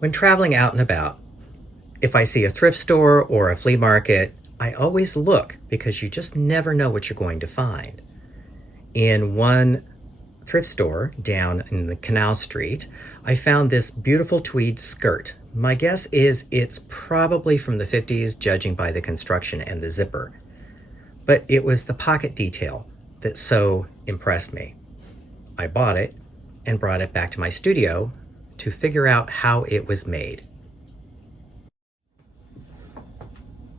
When traveling out and about, if I see a thrift store or a flea market, I always look because you just never know what you're going to find. In one thrift store down in the Canal Street, I found this beautiful tweed skirt. My guess is it's probably from the 50s, judging by the construction and the zipper. But it was the pocket detail that so impressed me. I bought it and brought it back to my studio to figure out how it was made.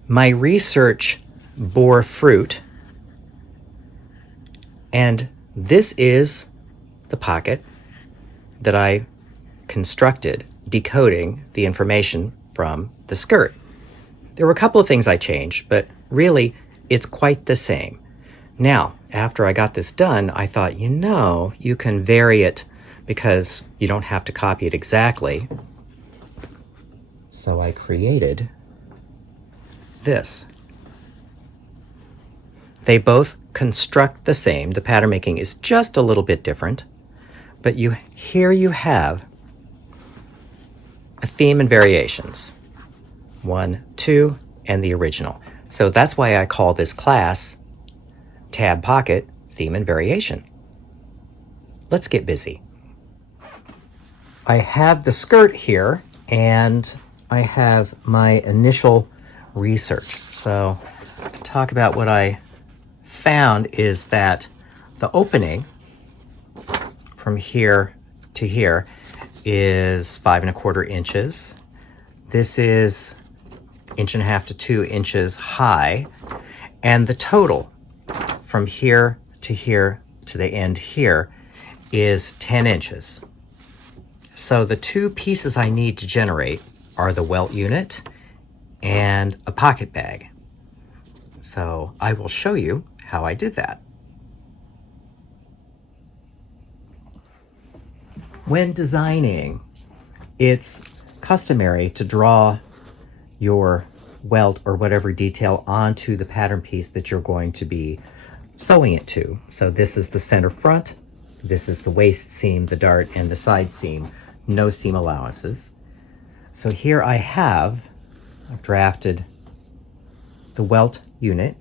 My research bore fruit, and this is the pocket that I constructed, decoding the information from the skirt. There were a couple of things I changed, but really it's quite the same. Now, after I got this done, I thought, you can vary it because you don't have to copy it exactly. So I created this. They both construct the same. The pattern making is just a little bit different, but here you have a theme and variations. 1, 2, and the original. So that's why I call this class Tab Pocket Theme and Variation. Let's get busy. I have the skirt here, and I have my initial research. So to talk about what I found is that the opening from here to here is 5¼ inches. This is 1.5 to 2 inches high, and the total from here to the end here is 10 inches. So the two pieces I need to generate are the welt unit and a pocket bag. So I will show you how I did that. When designing, it's customary to draw your welt or whatever detail onto the pattern piece that you're going to be sewing it to. So this is the center front, this is the waist seam, the dart, and the side seam. No seam allowances. So here I've drafted the welt unit,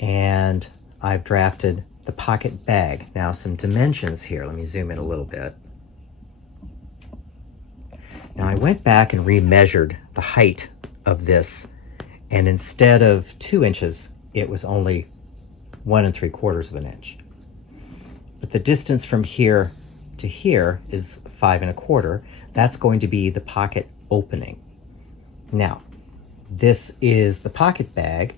and I've drafted the pocket bag. Now some dimensions here. Let me zoom in a little bit. Now I went back and remeasured the height of this, and instead of 2 inches, it was only 1 3/4 inch. But the distance from here to here is 5¼ That's going to be the pocket opening. Now, this is the pocket bag.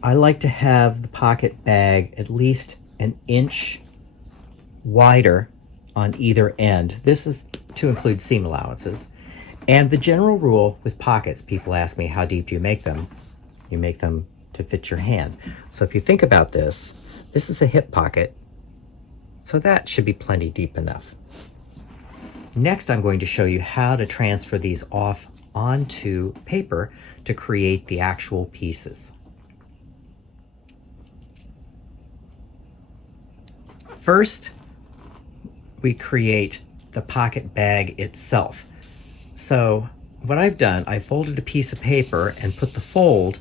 I like to have the pocket bag at least 1 inch wider on either end. This is to include seam allowances. And the general rule with pockets, people ask me, how deep do you make them? You make them to fit your hand. So if you think about this is a hip pocket, so that should be plenty deep enough. Next, I'm going to show you how to transfer these off onto paper to create the actual pieces. First, we create the pocket bag itself. So what I've done, I folded a piece of paper and put the fold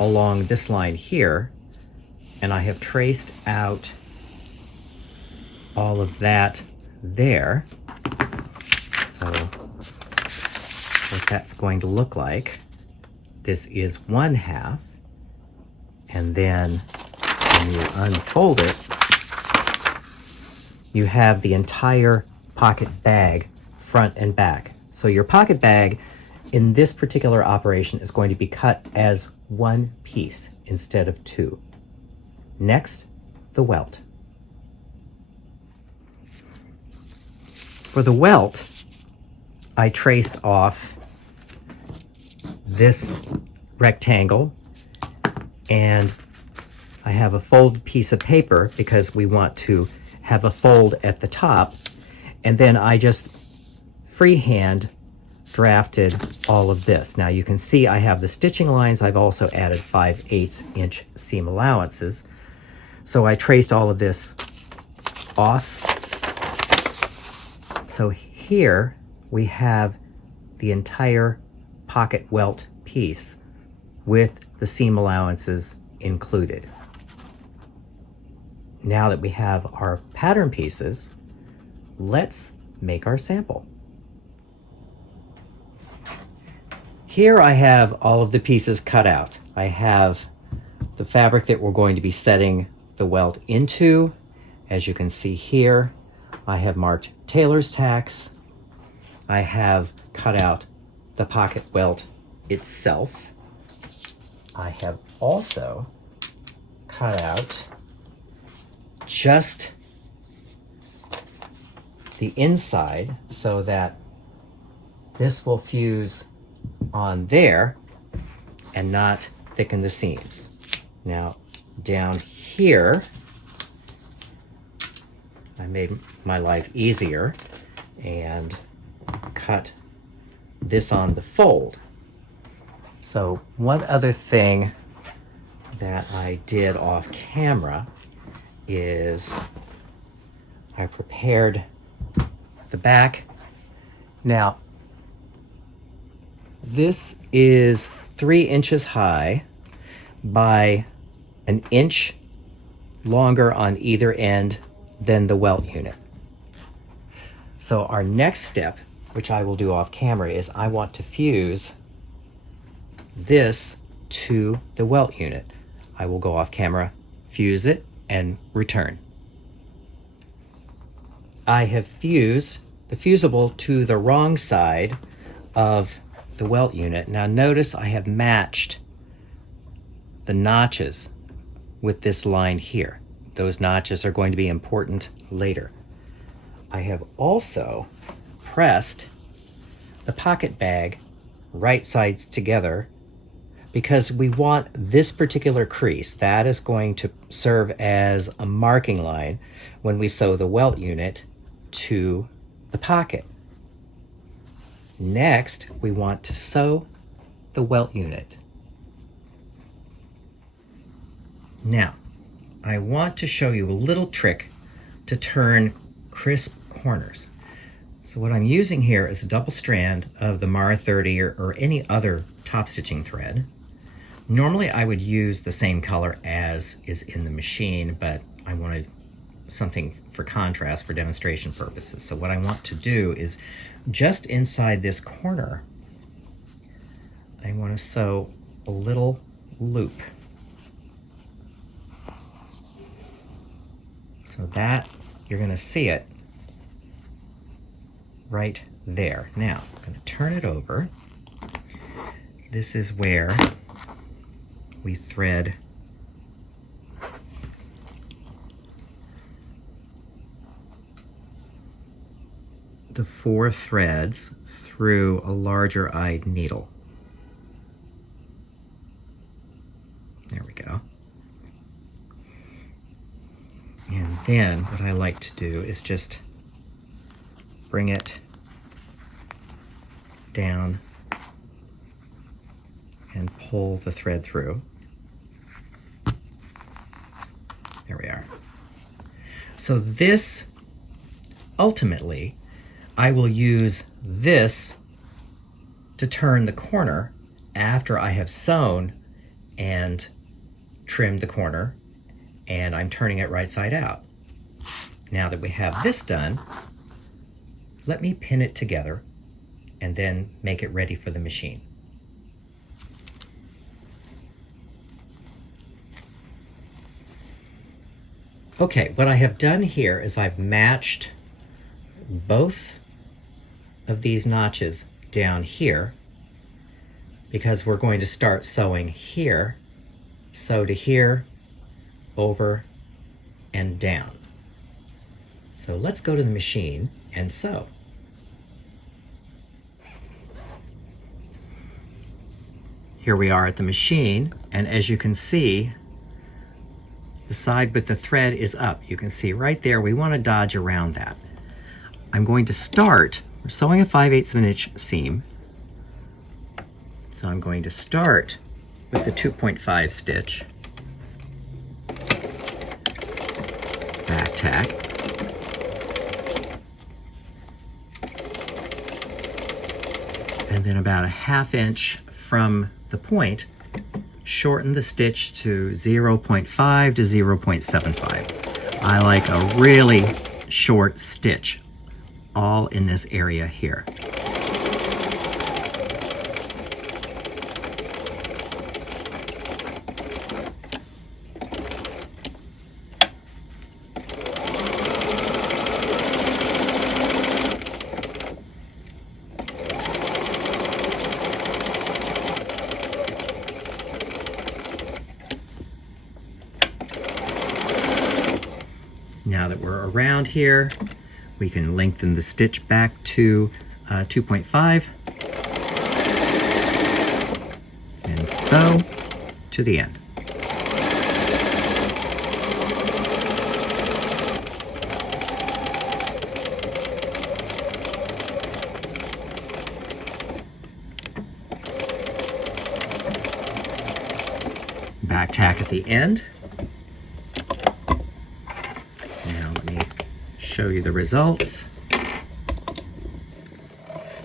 along this line here, and I have traced out all of that there. So what that's going to look like, this is 1/2, and then when you unfold it, you have the entire pocket bag, front and back. So your pocket bag in this particular operation is going to be cut as one piece instead of two. Next, the welt. For the welt, I traced off this rectangle, and I have a folded piece of paper because we want to have a fold at the top, and then I just freehand drafted all of this. Now you can see I have the stitching lines. I've also added 5/8 inch seam allowances. So I traced all of this off. So here, we have the entire pocket welt piece with the seam allowances included. Now that we have our pattern pieces, let's make our sample. Here I have all of the pieces cut out. I have the fabric that we're going to be setting the welt into. As you can see here, I have marked tailor's tacks. I have cut out the pocket welt itself. I have also cut out just the inside so that this will fuse on there and not thicken the seams. Now down here, I made my life easier and cut this on the fold. So one other thing that I did off camera is I prepared the back. Now, this is 3 inches high by an inch longer on either end than the welt unit. So our next step, which I will do off camera, is I want to fuse this to the welt unit. I will go off camera, fuse it, and return. I have fused the fusible to the wrong side of the welt unit. Now notice I have matched the notches with this line here. Those notches are going to be important later. I have also pressed the pocket bag right sides together because we want this particular crease. That is going to serve as a marking line when we sew the welt unit to the pocket. Next, we want to sew the welt unit. Now, I want to show you a little trick to turn crisp corners. So what I'm using here is a double strand of the Mara 30 or any other top stitching thread. Normally I would use the same color as is in the machine, but I wanted something for contrast for demonstration purposes. So what I want to do is just inside this corner, I want to sew a little loop. So that you're going to see it right there. Now I'm going to turn it over. This is where we thread the 4 threads through a larger eyed needle. There we go. And then what I like to do is just bring it down and pull the thread through. There we are. So this, ultimately, I will use this to turn the corner after I have sewn and trimmed the corner, and I'm turning it right side out. Now that we have this done, let me pin it together and then make it ready for the machine. Okay, what I have done here is I've matched both of these notches down here because we're going to start sewing here, sew to here, over, and down. So let's go to the machine and sew. Here we are at the machine, and as you can see, the side with the thread is up. You can see right there, we want to dodge around that. I'm going to start, we're sewing a 5/8 of an inch seam. So I'm going to start with the 2.5 stitch, back tack, And then about a 1/2 inch from the point, shorten the stitch to 0.5 to 0.75. I like a really short stitch all in this area here. Now that we're around here, we can lengthen the stitch back to 2.5 and sew to the end. Back tack at the end. Show you the results.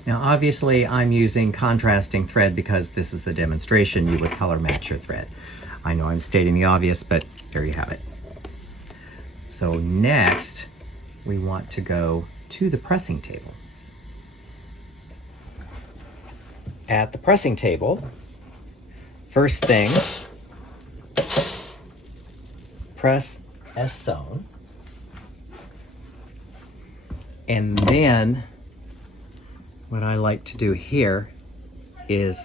Now obviously I'm using contrasting thread because this is a demonstration. You would color match your thread. I know I'm stating the obvious, but there you have it. So next we want to go to the pressing table. At the pressing table, first thing, press as sewn. And then what I like to do here is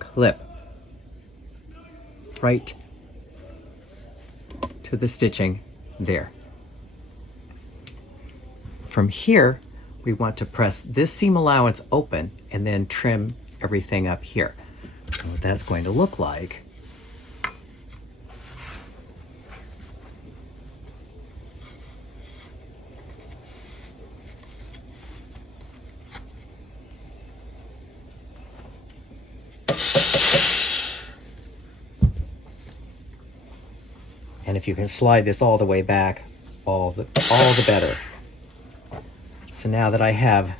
clip right to the stitching there. From here, we want to press this seam allowance open and then trim everything up here. So what that's going to look like and if you can slide this all the way back, all the better. So now that I have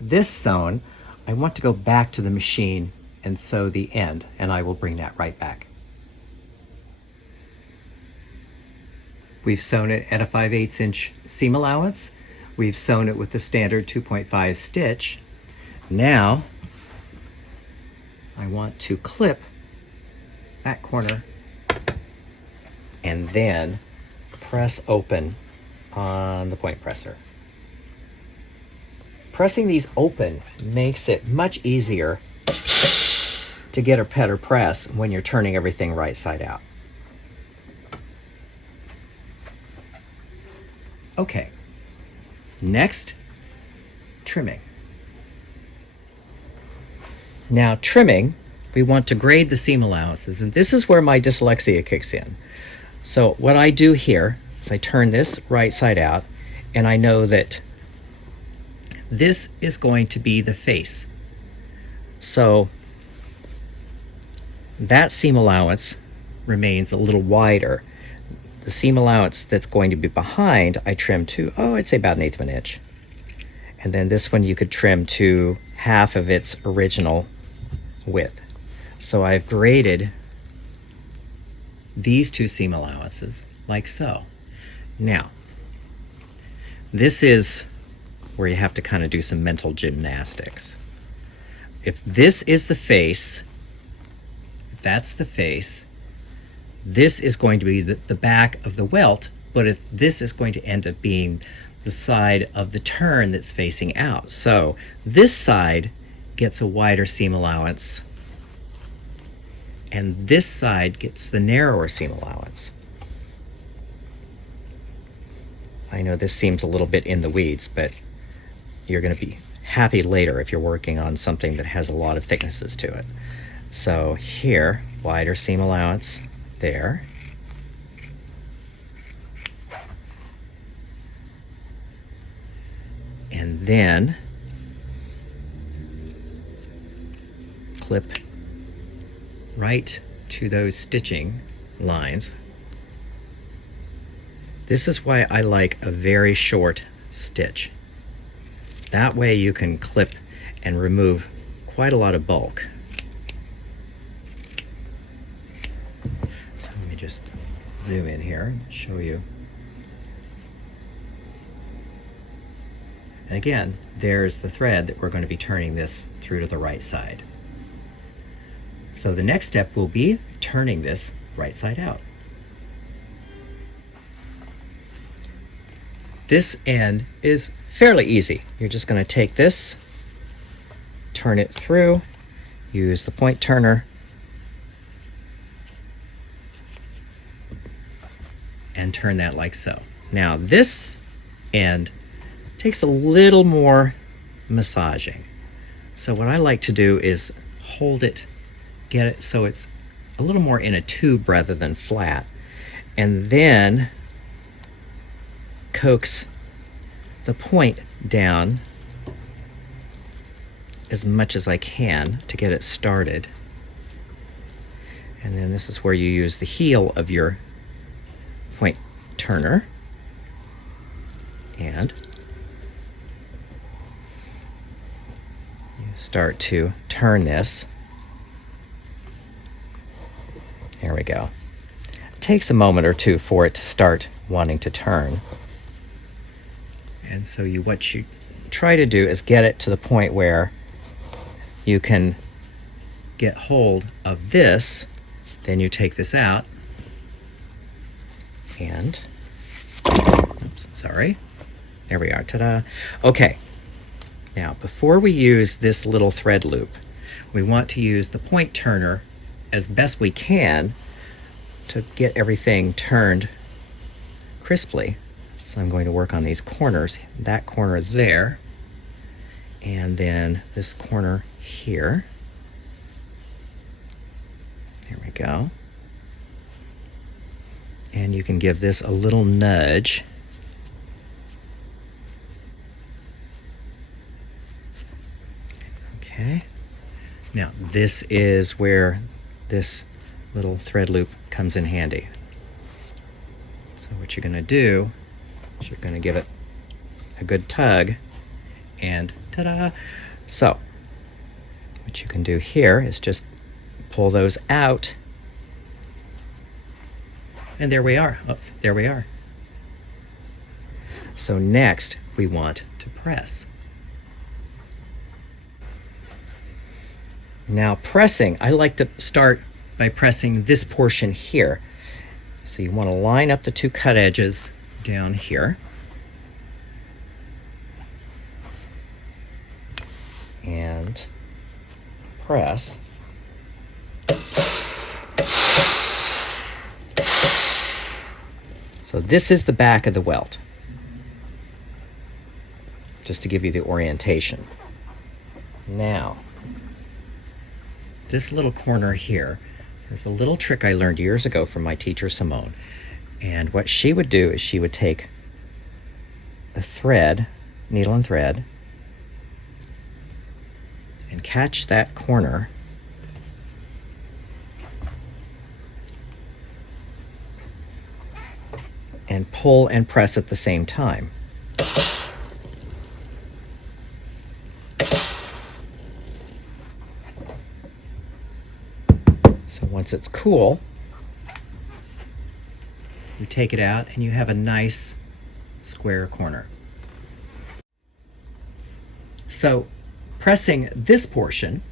this sewn, I want to go back to the machine and sew the end, and I will bring that right back. We've sewn it at a 5/8 inch seam allowance. We've sewn it with the standard 2.5 stitch. Now I want to clip that corner and then press open on the point presser. Pressing these open makes it much easier to get a better press when you're turning everything right side out. Okay, next, trimming. Now trimming, we want to grade the seam allowances, and this is where my dyslexia kicks in. So what I do here is I turn this right side out, and I know that this is going to be the face. So that seam allowance remains a little wider. The seam allowance that's going to be behind, I trim to, I'd say about 1/8 of an inch. And then this one you could trim to half of its original width. So I've graded these two seam allowances like so. Now, this is where you have to kind of do some mental gymnastics. If this is the face, if that's the face, this is going to be the back of the welt, but this is going to end up being the side of the turn that's facing out. So this side gets a wider seam allowance, and this side gets the narrower seam allowance. I know this seems a little bit in the weeds, but you're going to be happy later if you're working on something that has a lot of thicknesses to it. So here, wider seam allowance there. And then clip right to those stitching lines. This is why I like a very short stitch. That way you can clip and remove quite a lot of bulk. So let me just zoom in here and show you. And again, there's the thread that we're going to be turning this through to the right side. So the next step will be turning this right side out. This end is fairly easy. You're just going to take this, turn it through, use the point turner, and turn that like so. Now this end takes a little more massaging. So what I like to do is hold it, get it so it's a little more in a tube rather than flat, and then coax the point down as much as I can to get it started. And then this is where you use the heel of your point turner and you start to turn this. There we go. It takes a moment or two for it to start wanting to turn. And so what you try to do is get it to the point where you can get hold of this. Then you take this out and, oops, sorry. There we are, ta-da. Okay, now before we use this little thread loop, we want to use the point turner as best we can to get everything turned crisply. So I'm going to work on these corners, that corner there, and then this corner here. There we go. And you can give this a little nudge. Okay. Now this is where this little thread loop comes in handy. So what you're going to do is you're going to give it a good tug and ta-da! So what you can do here is just pull those out and there we are. Oops, there we are. So next we want to press. Now pressing, I like to start by pressing this portion here. So you want to line up the two cut edges down here. And press. So this is the back of the welt, just to give you the orientation. Now, this little corner here, there's a little trick I learned years ago from my teacher Simone. And what she would do is she would take a thread, needle and thread, and catch that corner and pull and press at the same time. So once it's cool, you take it out and you have a nice square corner. So pressing this portion,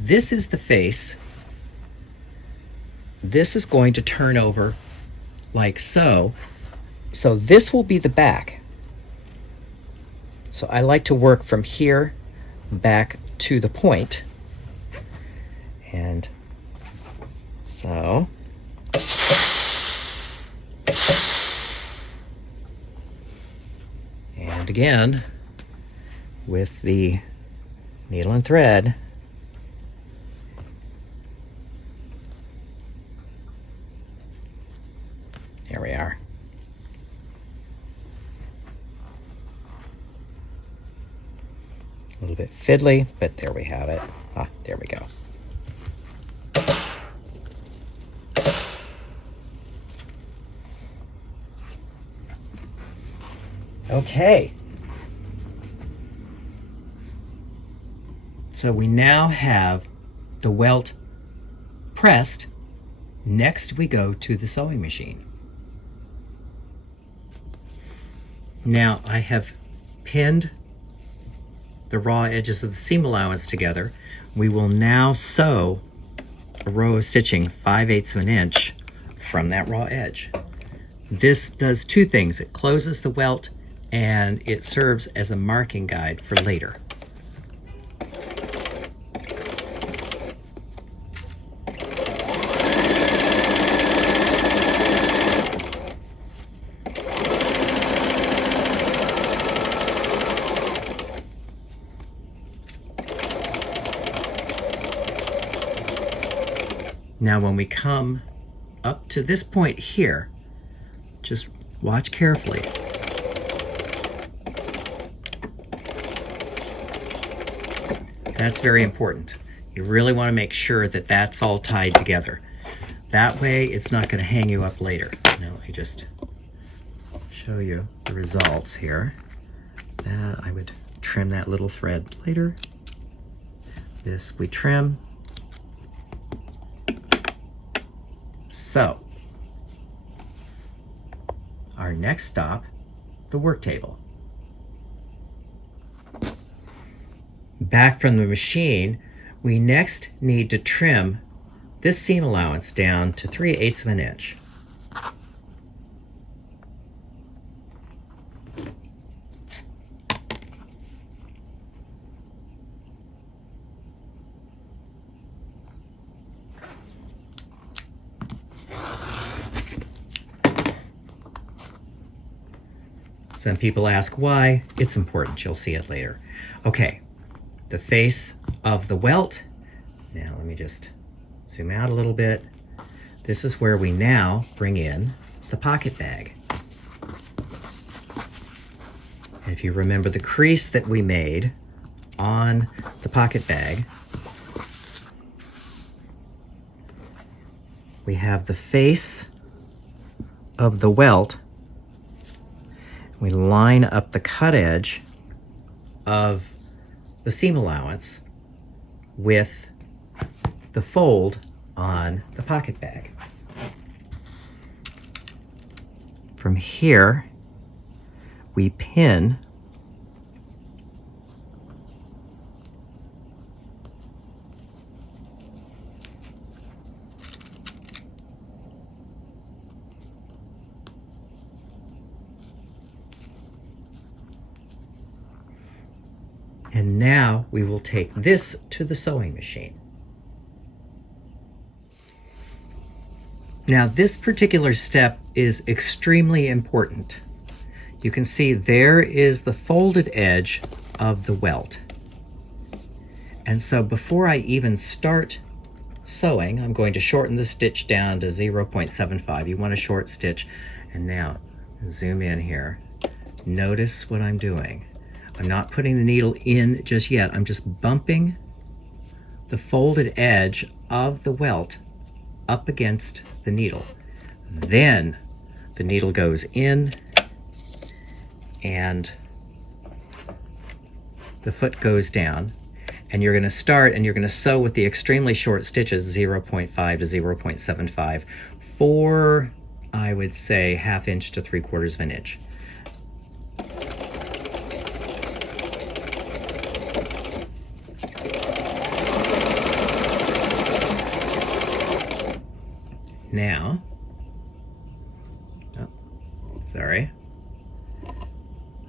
this is the face. This is going to turn over like so. So this will be the back. So I like to work from here back to the point. And so and again with the needle and thread, there we are. A little bit fiddly, but there we have it. Ah, there we go. Okay. So we now have the welt pressed. Next we go to the sewing machine. Now I have pinned the raw edges of the seam allowance together. We will now sew a row of stitching 5/8 of an inch from that raw edge. This does two things. It closes the welt and it serves as a marking guide for later. Now when we come up to this point here, just watch carefully. That's very important. You really want to make sure that that's all tied together. That way it's not going to hang you up later. Now let me just show you the results here. I would trim that little thread later. This we trim. So, our next stop, the work table. Back from the machine, we next need to trim this seam allowance down to 3/8 of an inch. Some people ask why. It's important. You'll see it later. Okay, the face of the welt. Now let me just zoom out a little bit. This is where we now bring in the pocket bag. And if you remember the crease that we made on the pocket bag, we have the face of the welt. We line up the cut edge of the seam allowance with the fold on the pocket bag. From here, we pin and now we will take this to the sewing machine. Now this particular step is extremely important. You can see there is the folded edge of the welt. And so before I even start sewing, I'm going to shorten the stitch down to 0.75. You want a short stitch. And now zoom in here. Notice what I'm doing. I'm not putting the needle in just yet. I'm just bumping the folded edge of the welt up against the needle. Then the needle goes in and the foot goes down. And you're going to start and you're going to sew with the extremely short stitches, 0.5 to 0.75, for, I would say, 1/2 inch to 3/4 of an inch. Now, sorry,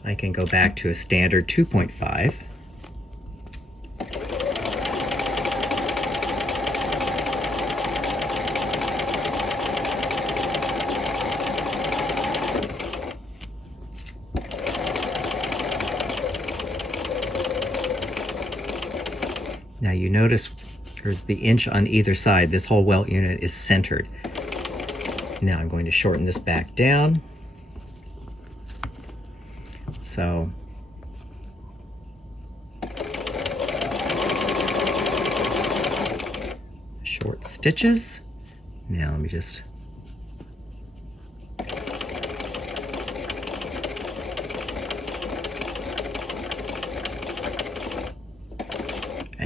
I can go back to a standard 2.5. Now you notice there's the inch on either side. This whole welt unit is centered. Now I'm going to shorten this back down. So short stitches. Now let me just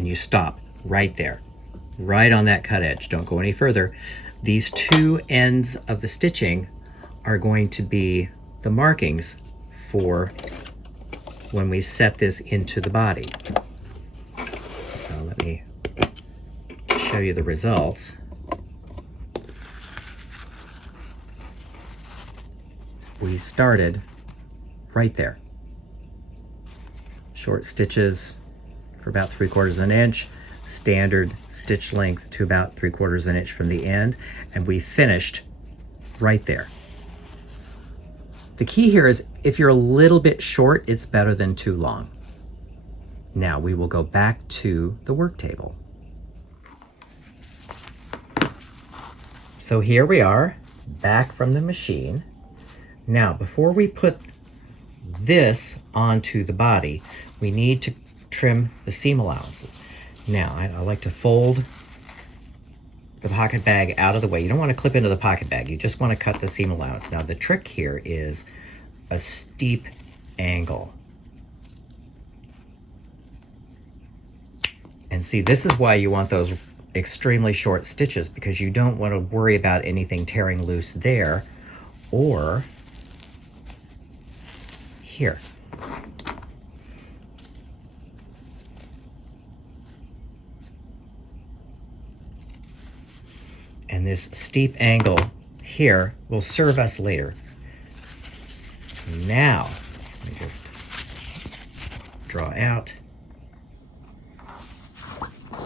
and you stop right there, right on that cut edge. Don't go any further. These two ends of the stitching are going to be the markings for when we set this into the body. So let me show you the results. We started right there. Short stitches for about 3/4 of an inch, standard stitch length to about 3/4 of an inch from the end, and we finished right there. The key here is if you're a little bit short, it's better than too long. Now we will go back to the work table. So here we are, back from the machine. Now, before we put this onto the body, we need to trim the seam allowances. Now, I like to fold the pocket bag out of the way. You don't want to clip into the pocket bag. You just want to cut the seam allowance. Now, the trick here is a steep angle. And see, this is why you want those extremely short stitches, because you don't want to worry about anything tearing loose there or here. And this steep angle here will serve us later. Now, let me just draw out.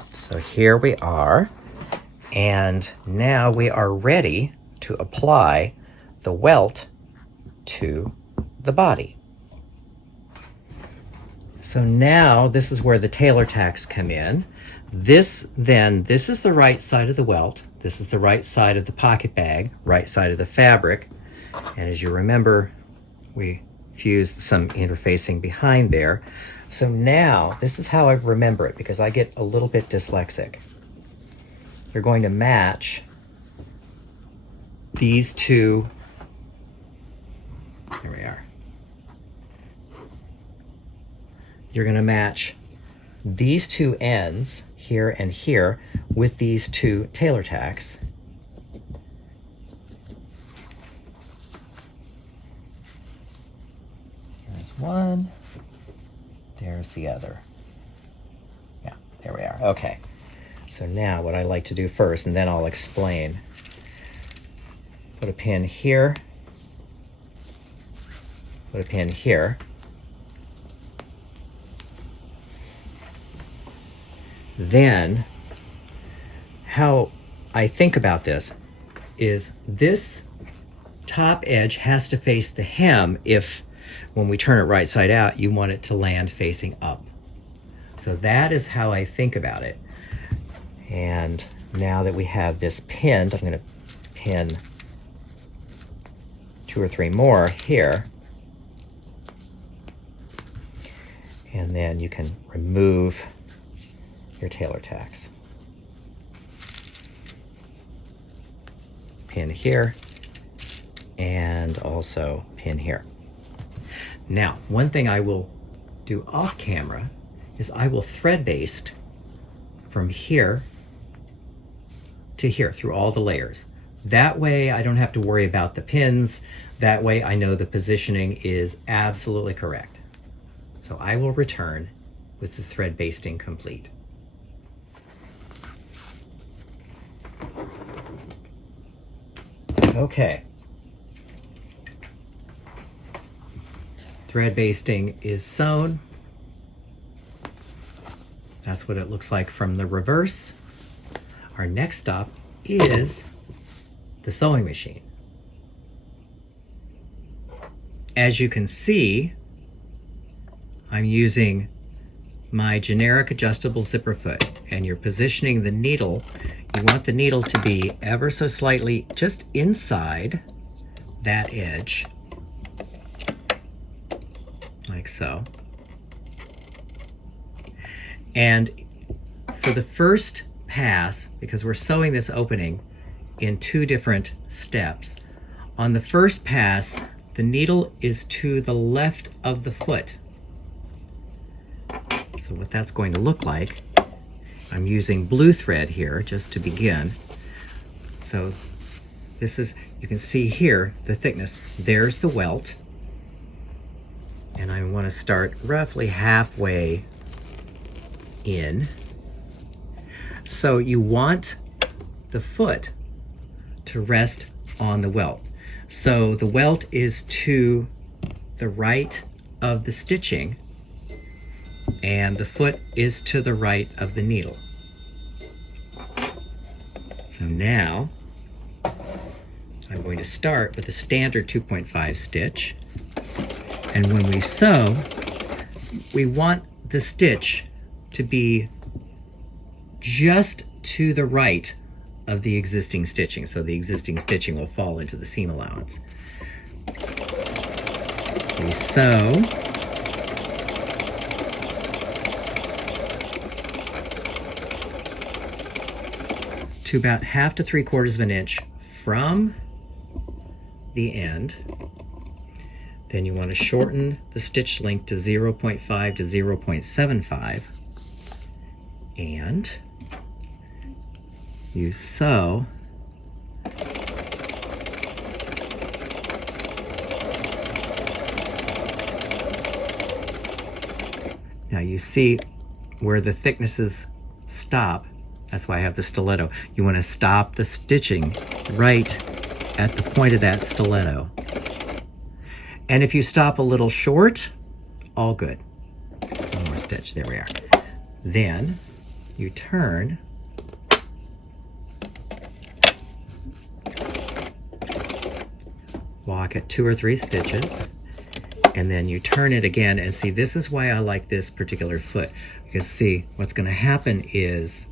So here we are, and now we are ready to apply the welt to the body. So now this is where the tailor tacks come in. This is the right side of the welt. This is the right side of the pocket bag, right side of the fabric. And as you remember, we fused some interfacing behind there. So now, this is how I remember it, because I get a little bit dyslexic. You're going to match these two, here we are. You're going to match these two ends, here and here, with these two tailor tacks. There's one. There's the other. Yeah, there we are. Okay. So now what I like to do first, and then I'll explain. Put a pin here. Put a pin here. Then, how I think about this is this top edge has to face the hem if, when we turn it right side out, you want it to land facing up. So that is how I think about it. And now that we have this pinned, I'm going to pin 2 or 3 more here. And then you can remove your tailor tacks. Pin here, and also pin here. Now, one thing I will do off camera is I will thread baste from here to here through all the layers. That way I don't have to worry about the pins. That way I know the positioning is absolutely correct. So I will return with the thread basting complete. Okay. Thread basting is sewn. That's what it looks like from the reverse. Our next stop is the sewing machine. As you can see, I'm using my generic adjustable zipper foot, and you're positioning the needle. You want the needle to be ever so slightly just inside that edge, like so. And for the first pass, because we're sewing this opening in 2 different steps, on the first pass, the needle is to the left of the foot. So what that's going to look like I'm using blue thread here just to begin. So this is, you can see here the thickness. There's the welt. And I want to start roughly halfway in. So you want the foot to rest on the welt. So the welt is to the right of the stitching and the foot is to the right of the needle. So now I'm going to start with a standard 2.5 stitch. And when we sew, we want the stitch to be just to the right of the existing stitching. So the existing stitching will fall into the seam allowance. We sew. To about 1/2 to 3/4 of an inch from the end. Then you want to shorten the stitch length to 0.5 to 0.75. And you sew now you see where the thicknesses stop. That's why I have the stiletto. You want to stop the stitching right at the point of that stiletto. And if you stop a little short, all good. One more stitch, there we are. Then you turn walk at 2 or 3 stitches, and then you turn it again. And see, this is why I like this particular foot, because see, what's going to happen is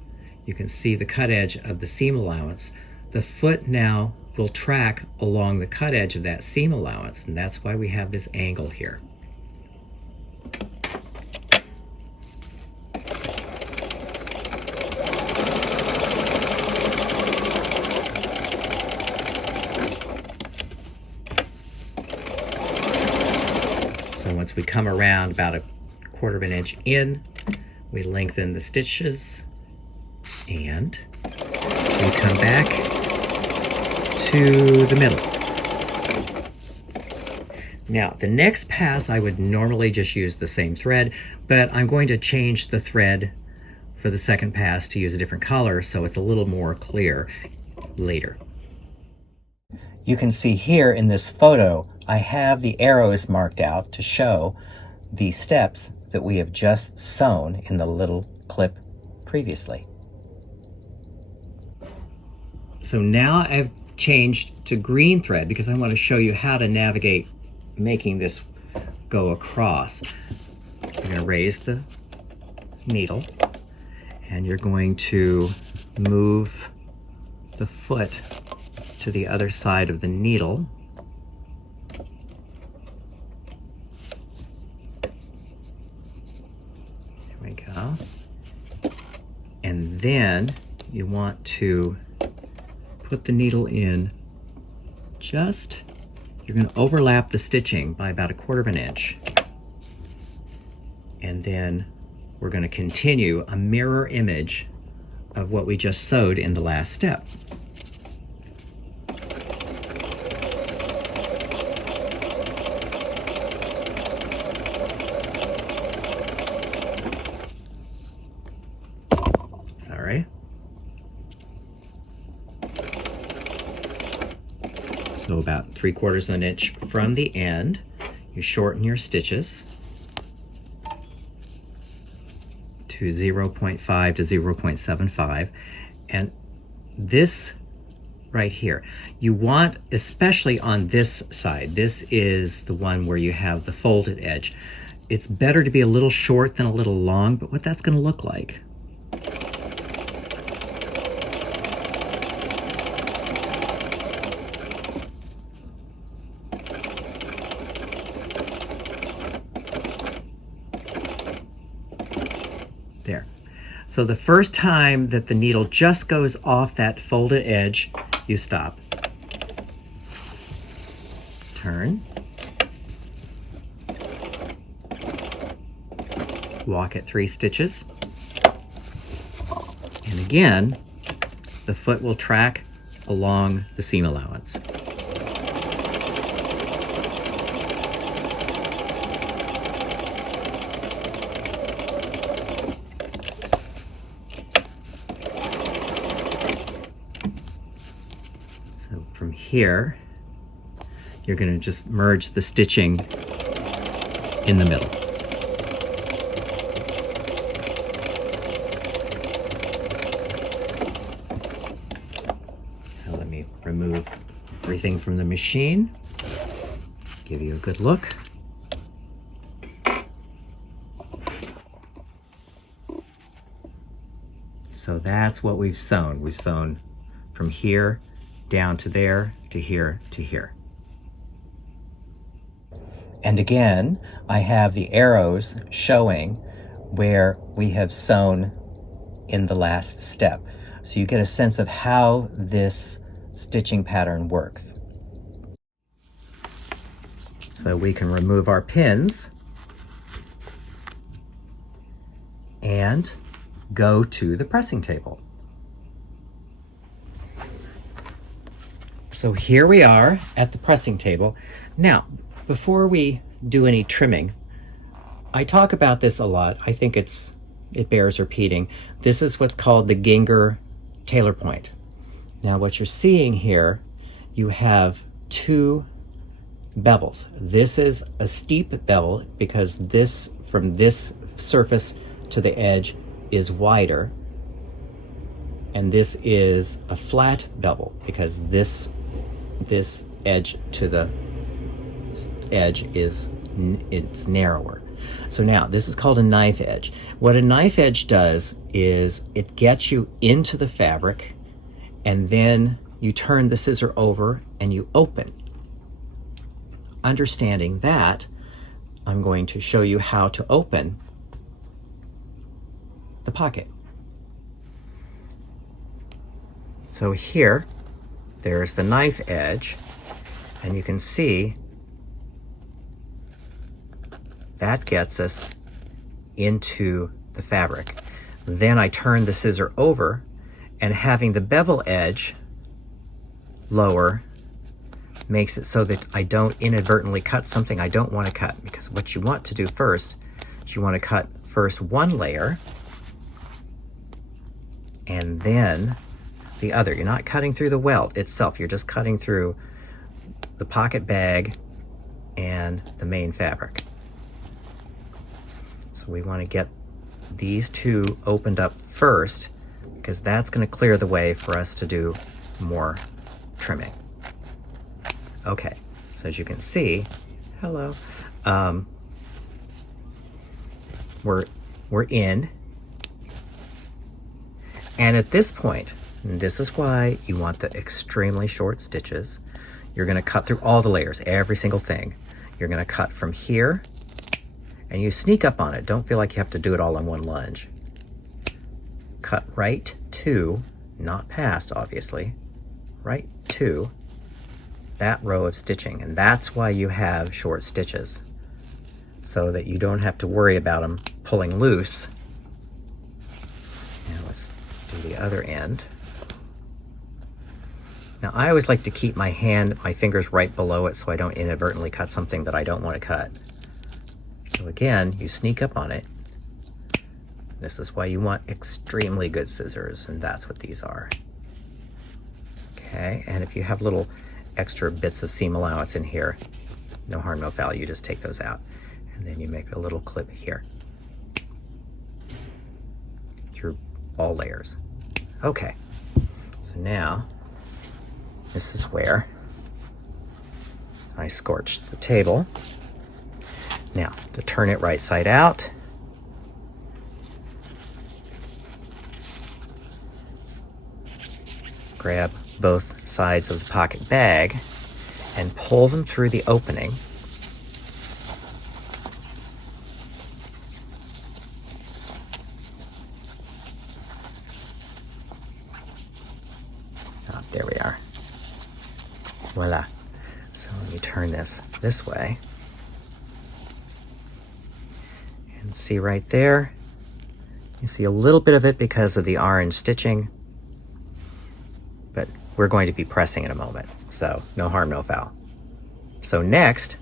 you can see the cut edge of the seam allowance. The foot now will track along the cut edge of that seam allowance, and that's why we have this angle here. So once we come around about 1/4 of an inch in, we lengthen the stitches and we come back to the middle. Now, the next pass I would normally just use the same thread, but I'm going to change the thread for the second pass to use a different color so it's a little more clear later. You can see here in this photo, I have the arrows marked out to show the steps that we have just sewn in the little clip previously. So now I've changed to green thread because I want to show you how to navigate making this go across. You're going to raise the needle and you're going to move the foot to the other side of the needle. There we go. And then you want to put the needle in just, you're going to overlap the stitching by about 1/4 of an inch. And then we're going to continue a mirror image of what we just sewed in the last step. Sorry. So about 3/4 of an inch from the end, you shorten your stitches to 0.5 to 0.75. And this right here, you want, especially on this side, this is the one where you have the folded edge. It's better to be a little short than a little long, but what that's going to look like. There. So the first time that the needle just goes off that folded edge, you stop. Turn. Walk at 3 stitches. And again, the foot will track along the seam allowance. So from here, you're going to just merge the stitching in the middle. So let me remove everything from the machine, give you a good look. So that's what we've sewn. We've sewn from here down to there, to here, to here. And again, I have the arrows showing where we have sewn in the last step. So you get a sense of how this stitching pattern works. So we can remove our pins and go to the pressing table. So here we are at the pressing table. Now, before we do any trimming, I talk about this a lot. I think it bears repeating. This is what's called the Ginger tailor point. Now what you're seeing here, you have two bevels. This is a steep bevel because this, from this surface to the edge, is wider, and this is a flat bevel because this edge to the edge it's narrower. So now this is called a knife edge. What a knife edge does is it gets you into the fabric, and then you turn the scissor over and you open. Understanding that, I'm going to show you how to open the pocket. So here, there's the knife edge, and you can see that gets us into the fabric. Then I turn the scissor over, and having the bevel edge lower makes it so that I don't inadvertently cut something I don't want to cut, because what you want to do first is you want to cut first one layer and then the other. You're not cutting through the welt itself, you're just cutting through the pocket bag and the main fabric. So we want to get these two opened up first, because that's going to clear the way for us to do more trimming. Okay, so as you can see, hello, we're in, and at this point, and this is why you want the extremely short stitches, you're going to cut through all the layers, every single thing. You're going to cut from here, and you sneak up on it. Don't feel like you have to do it all in one lunge. Cut right to, not past obviously, right to that row of stitching, and that's why you have short stitches, so that you don't have to worry about them pulling loose. Now let's do the other end. Now I always like to keep my fingers right below it so I don't inadvertently cut something that I don't want to cut. So again, you sneak up on it. This is why you want extremely good scissors, and that's what these are. Okay, and if you have little extra bits of seam allowance in here, no harm, no foul, you just take those out. And then you make a little clip here through all layers. Okay, so now this is where I scorched the table. Now, to turn it right side out, grab both sides of the pocket bag and pull them through the opening. Oh, there we are. Voila. So let me turn this way. And see right there, You see a little bit of it because of the orange stitching, but we're going to be pressing in a moment, so no harm, no foul. So next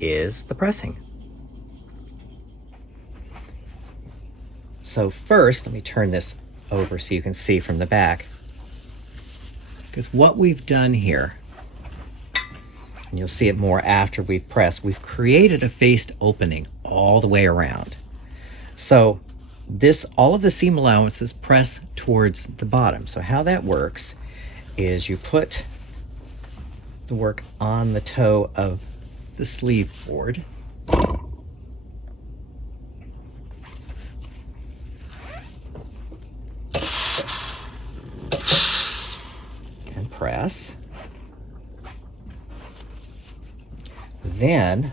is the pressing. So first, let me turn this over so you can see from the back. Because what we've done here, and you'll see it more after we've pressed, we've created a faced opening all the way around. So all of the seam allowances press towards the bottom. So how that works is you put the work on the toe of the sleeve board. And press. Then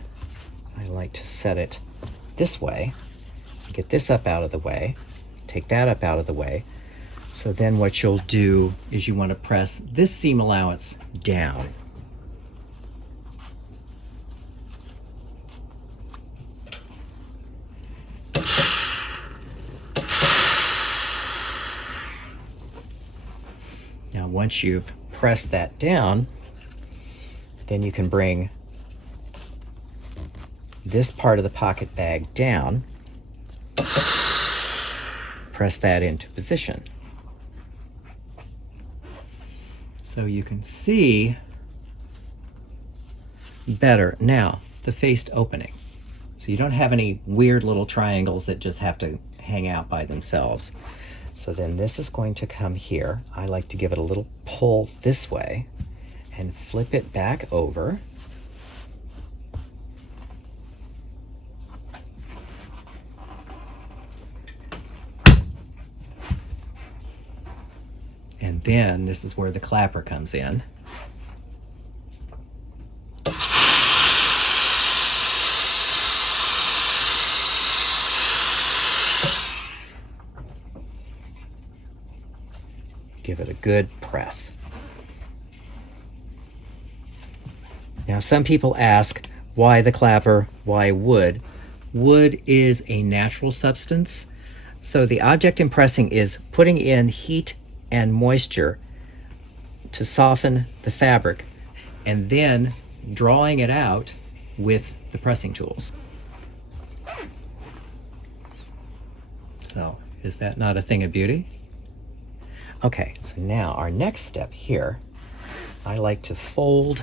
I like to set it this way. Get this up out of the way, take that up out of the way. So then what you'll do is you want to press this seam allowance down. Now once you've pressed that down, then you can bring this part of the pocket bag down. Press that into position. So you can see better now the faced opening. So you don't have any weird little triangles that just have to hang out by themselves. So then this is going to come here. I like to give it a little pull this way and flip it back over. And then this is where the clapper comes in. Give it a good press. Now some people ask, why the clapper, why wood? Wood is a natural substance. So the object in pressing is putting in heat and moisture to soften the fabric and then drawing it out with the pressing tools. So is that not a thing of beauty? Okay, so now our next step here, I like to fold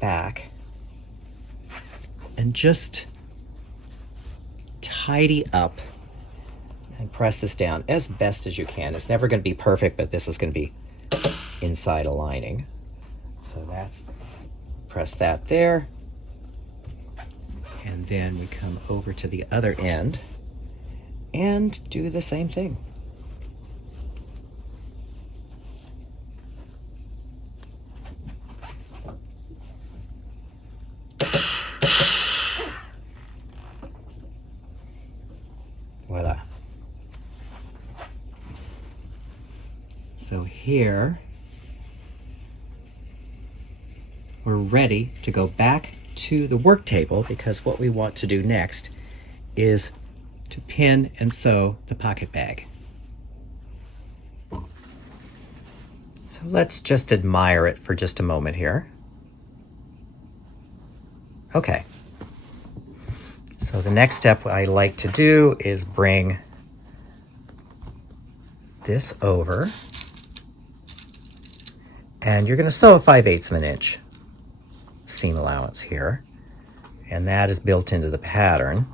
back and just tidy up and press this down as best as you can. It's never going to be perfect, but this is going to be inside a lining. So press that there. And then we come over to the other end and do the same thing. Voila. So here, we're ready to go back to the work table because what we want to do next is to pin and sew the pocket bag. So let's just admire it for just a moment here. Okay. So the next step I like to do is bring this over, and you're going to sew a 5/8 of an inch seam allowance here, and that is built into the pattern.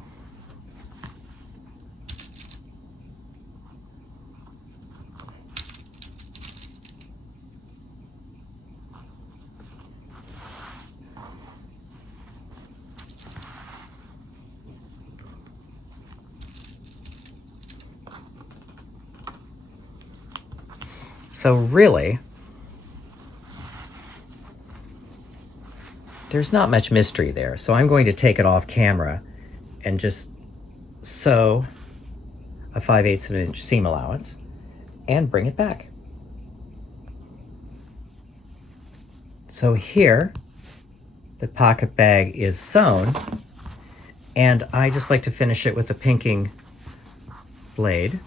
So really, there's not much mystery there. So I'm going to take it off camera and just sew a 5/8 of an inch seam allowance and bring it back. So here, the pocket bag is sewn, and I just like to finish it with a pinking blade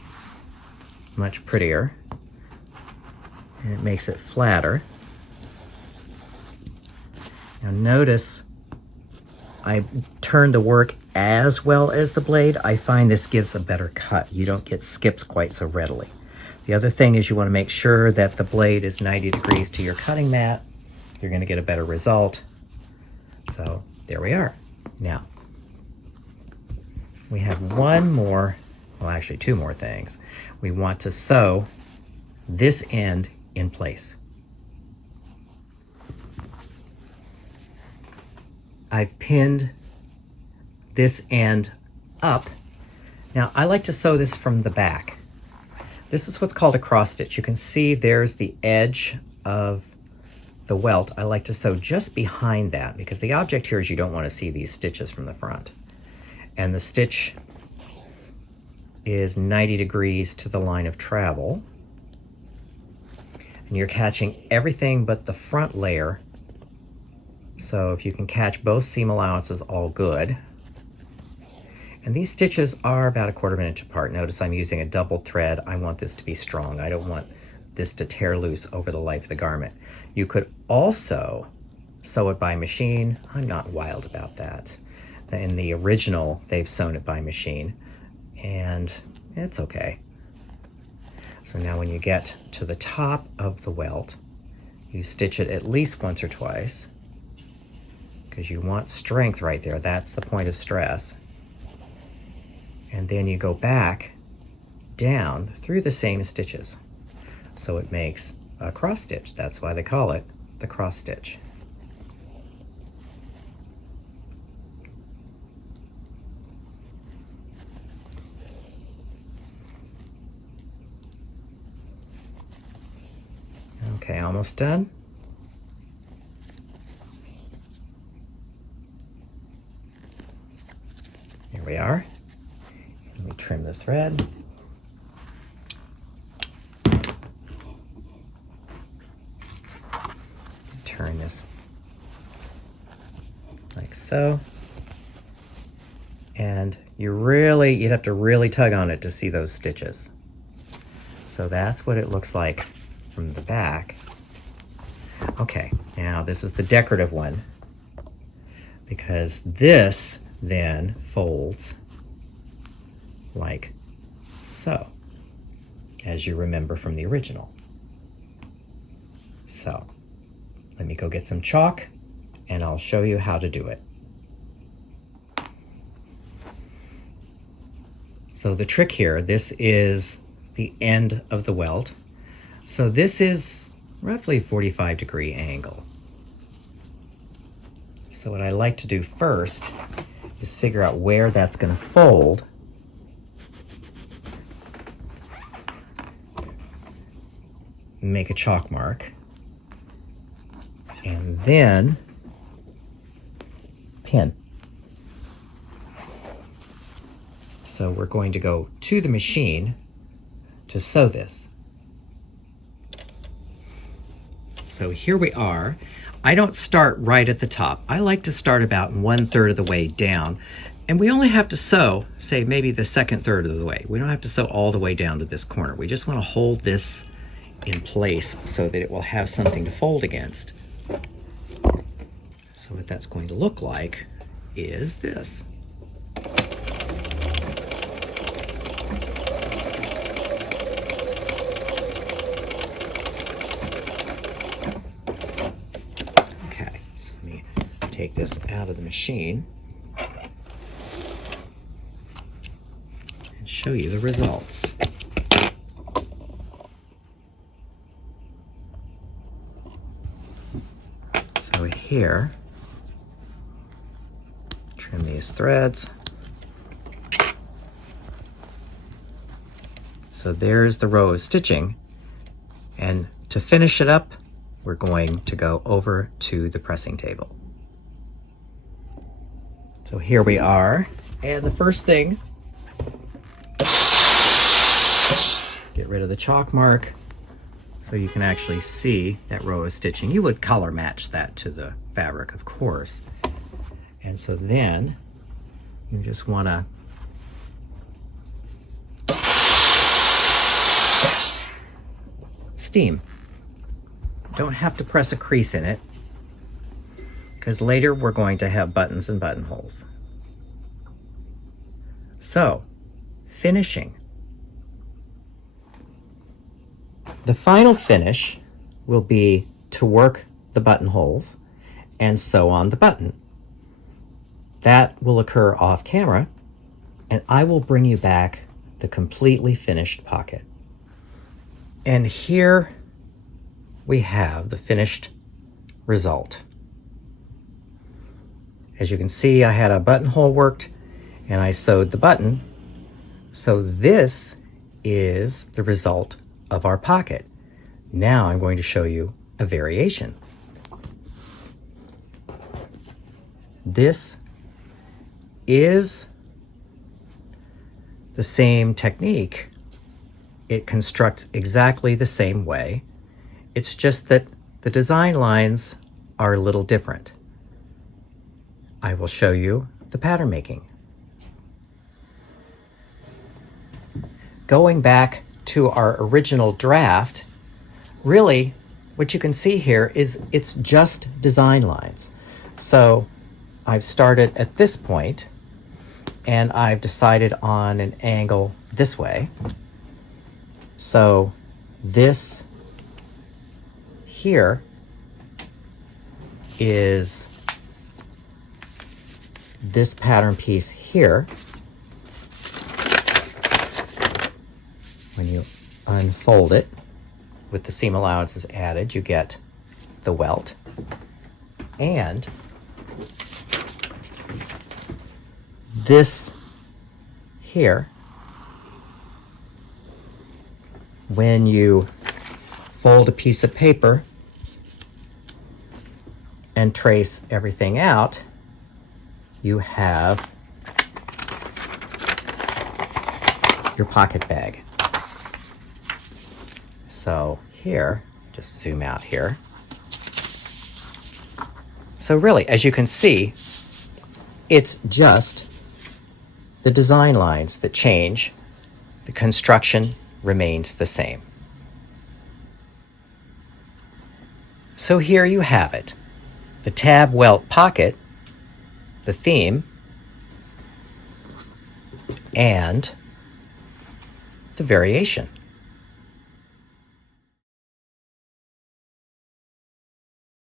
much prettier, and it makes it flatter. Now notice I turn the work as well as the blade. I find this gives a better cut. You don't get skips quite so readily. The other thing is you want to make sure that the blade is 90 degrees to your cutting mat. You're going to get a better result. So there we are. Now, we have one more, well actually two more things. We want to sew this end in place. I've pinned this end up. Now I like to sew this from the back. This is what's called a cross stitch. You can see there's the edge of the welt. I like to sew just behind that because the object here is you don't want to see these stitches from the front. And the stitch is 90 degrees to the line of travel. And you're catching everything but the front layer. So if you can catch both seam allowances, all good. And these stitches are about 1/4 of an inch apart. Notice I'm using a double thread. I want this to be strong. I don't want this to tear loose over the life of the garment. You could also sew it by machine. I'm not wild about that. In the original, they've sewn it by machine, and it's okay. So now when you get to the top of the welt, you stitch it at least once or twice, because you want strength right there. That's the point of stress. And then you go back down through the same stitches. So it makes a cross stitch. That's why they call it the cross stitch. Okay, almost done. Here we are. Let me trim the thread. Turn this like so. And you'd have to really tug on it to see those stitches. So that's what it looks like from the back. Okay, now this is the decorative one, because this then folds like so, as you remember from the original. So let me go get some chalk and I'll show you how to do it. So the trick here, this is the end of the welt. So this is roughly 45-degree angle. So what I like to do first is figure out where that's going to fold. Make a chalk mark. And then pin. So we're going to go to the machine to sew this. So here we are. I don't start right at the top. I like to start about 1/3 of the way down. And we only have to sew, say maybe the 2/3 of the way. We don't have to sew all the way down to this corner. We just want to hold this in place so that it will have something to fold against. So what that's going to look like is this. Take this out of the machine and show you the results. So here, trim these threads. So there's the row of stitching, and to finish it up, we're going to go over to the pressing table. So here we are, and the first thing, get rid of the chalk mark so you can actually see that row of stitching. You would color match that to the fabric, of course. And so then you just want to steam. Don't have to press a crease in it, because later we're going to have buttons and buttonholes. So, finishing. The final finish will be to work the buttonholes and sew on the button. That will occur off camera, and I will bring you back the completely finished pocket. And here we have the finished result. As you can see, I had a buttonhole worked and I sewed the button. So this is the result of our pocket. Now I'm going to show you a variation. This is the same technique. It constructs exactly the same way. It's just that the design lines are a little different. I will show you the pattern making. Going back to our original draft, really what you can see here is it's just design lines. So I've started at this point and I've decided on an angle this way. So this here is this pattern piece here. When you unfold it with the seam allowances added, you get the welt. And this here, when you fold a piece of paper and trace everything out, you have your pocket bag. So here, just zoom out here. So really, as you can see, it's just the design lines that change. The construction remains the same. So here you have it. The tab welt pocket, the theme, and the variation.